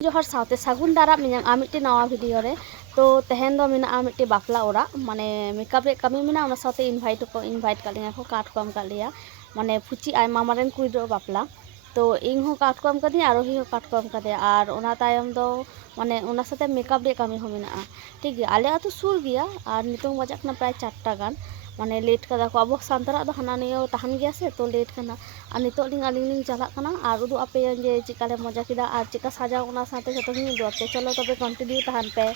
जोहर साथे सागुन दाराम मियां आमिटे नवा वीडियो रे तो तेहन दो मिना आमिटे बापला ओरा माने मेकअप रे कमी मिना ओना साथे इनवाइट कालिया को काट को एम कालिया माने फुची आय मामारेन कुड़ी दो बापला तो इन हो काट को एम कदी आरोही हो काट को एम कदे आर ओना तायम दो माने ओना साथे मेकअप रे कमी हो मिना ठीक गया आले आतो सुर गया आर नितोंग बजाक ना प्राय 4टा गान माने लेट कदा को अब सांतरा दो हाना नियो तहन गया से तो लेट कना आर नितो लिंग आलिंग चला कना आर उदु आपे जे चिकाले मजा किदा आर चिका साजा ओना साथे जतो हिं दुआते चलो तबे कंटिन्यू तहन पे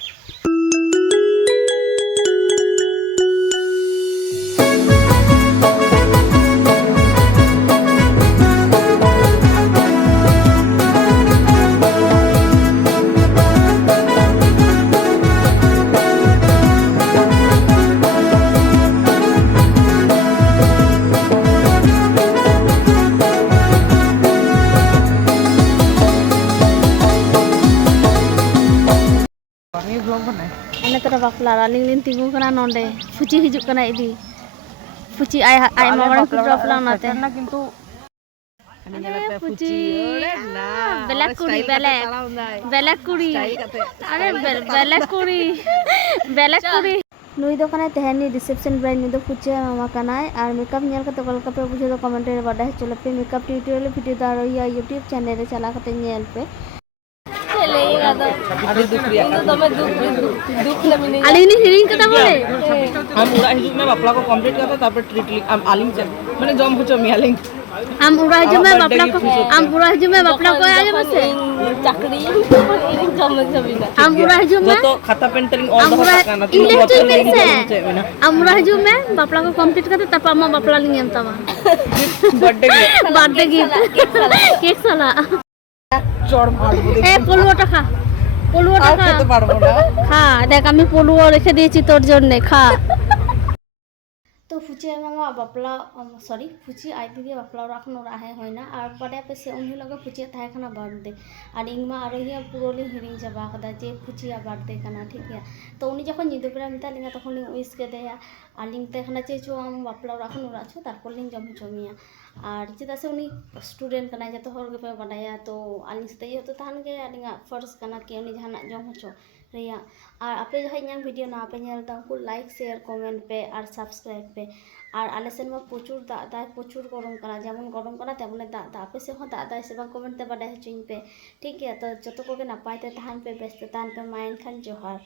ane tara bapla raling lin tingu kana nonde fuci hijuk kana idi fuci ay mamaran ku bapla nate na kintu fuci belak kuri belak kuri are belak kuri नुई दो कना तेहनी रिसेप्शन ब्राइड नि दो फुची मामा कनाय और makeup nail कते कल कपे बुझे दो comment रे बडा चलो पे मेकअप ट्यूटोरियल वीडियो दा रहिया YouTube चैनल रे चला कते नेल पे आलिंग हिरिंग कता बोले हम उड़ा हिजुक में बापला को कंप्लीट करता तापर ट्रीट हम आलिंग चे माने जम होचो मी आलिंग हम उड़ा हिजुक में बापला को आगे बसे चाकरी इरिंग जम जबिना हम उड़ा हिजुक में तो खाता पेंटरिंग ऑल दो काना तीन इंग्लिश बॉटल में से मेना हम उड़ा हिजुक में बापला को कंप्लीट करते तब अम्मा बापला लिंग तमा बर्थडे गिफ्ट केक साला चोर मारबो ए पलुओ टाका খেতে পারবো না খা দেখ আমি পলুও রেখে দিয়েছি তোর জন্য খা तो फुची मामा बापला सॉरी फुची आई दिदी बापला राखन राहे होइना और बड़े पे से उन्हीं लगे फुची थाय खाना बर्थडे और इंगमा और ही पुरोली हिरिंग चाबा कदा जे फुची बर्थडे कना ठीक है तो उनी जखन निदो बेरा मिता लिंगा तखन लिंग उइस के देया और लिंग ते खाना चे छो हम बापला राखन राछो तारपर लिंग जम छमिया और चेदा से उनी स्टूडेंट कना जतो हर के पे बडाया तो आलिंग सते यो तो तान के आलिंगा फर्स्ट कना के उनी जहाना जम छो रिया और आपे जहां ᱧᱟᱢ वीडियो ना पे नेल ता को लाइक शेयर कमेंट पे और सब्सक्राइब पे और आले सेन में प्रचुर दाग दाय प्रचुर गरम करा जेमन गरम करा तेमन दाग दा आपे से हो दाग दाय से बा कमेंट ते बडा हचिन पे ठीक है तो जतो को के नापाय ते तहन पे बेस्ट तान पे माइन खान जोहार।